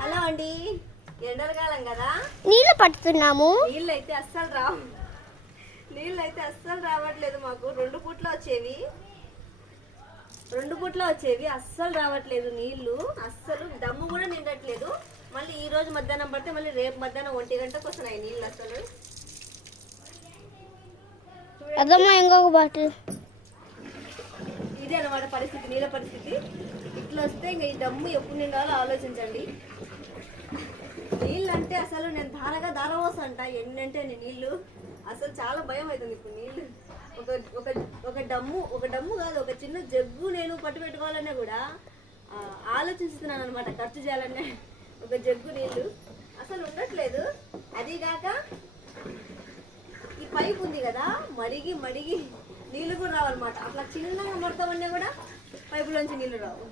Hello అండి, ఎండలకాలం కదా నీళ్ళు పట్టుతున్నాము. నీళ్ళు అయితే అస్సలు రావట్లేదు. మాకు రెండు పూట్ల వచ్చేవి అస్సలు రావట్లేదు నీళ్లు. అస్సలు దమ్ము కూడా నిండట్లేదు. మళ్ళీ ఈ రోజు మధ్యాహ్నం పడితే మళ్ళీ రేపు మధ్యాహ్నం 1 గంటకు వస్తున్నాయి నీళ్ళు. అసలు అదమ్మా ఇంకొక బాటిల్. ఇదే అన్నమాట పరిస్థితి, నీళ్ళ పరిస్థితి. ఇట్లా వస్తే ఇంకా ఈ దమ్ము ఎప్పుడు నిండాలో ఆలోచించండి. నీళ్ళు అంటే అసలు నేను ధారపోసా అంట ఎన్నంటే నీళ్ళు. అసలు చాలా భయం అవుతుంది ఇప్పుడు నీళ్ళు. ఒక డమ్ము కాదు, ఒక చిన్న జగ్గు నేను పట్టు పెట్టుకోవాలన్నా కూడా ఆలోచిస్తున్నాను అనమాట. ఖర్చు చేయాలనే ఒక జగ్గు నీళ్ళు అసలు ఉండట్లేదు. అదీగాక ఈ పైప్ ఉంది కదా, మడిగి నీళ్ళు కూడా రావన్నమాట. అట్లా చిన్నగా పడతామన్నా కూడా పైపులోంచి నీళ్ళు రావు.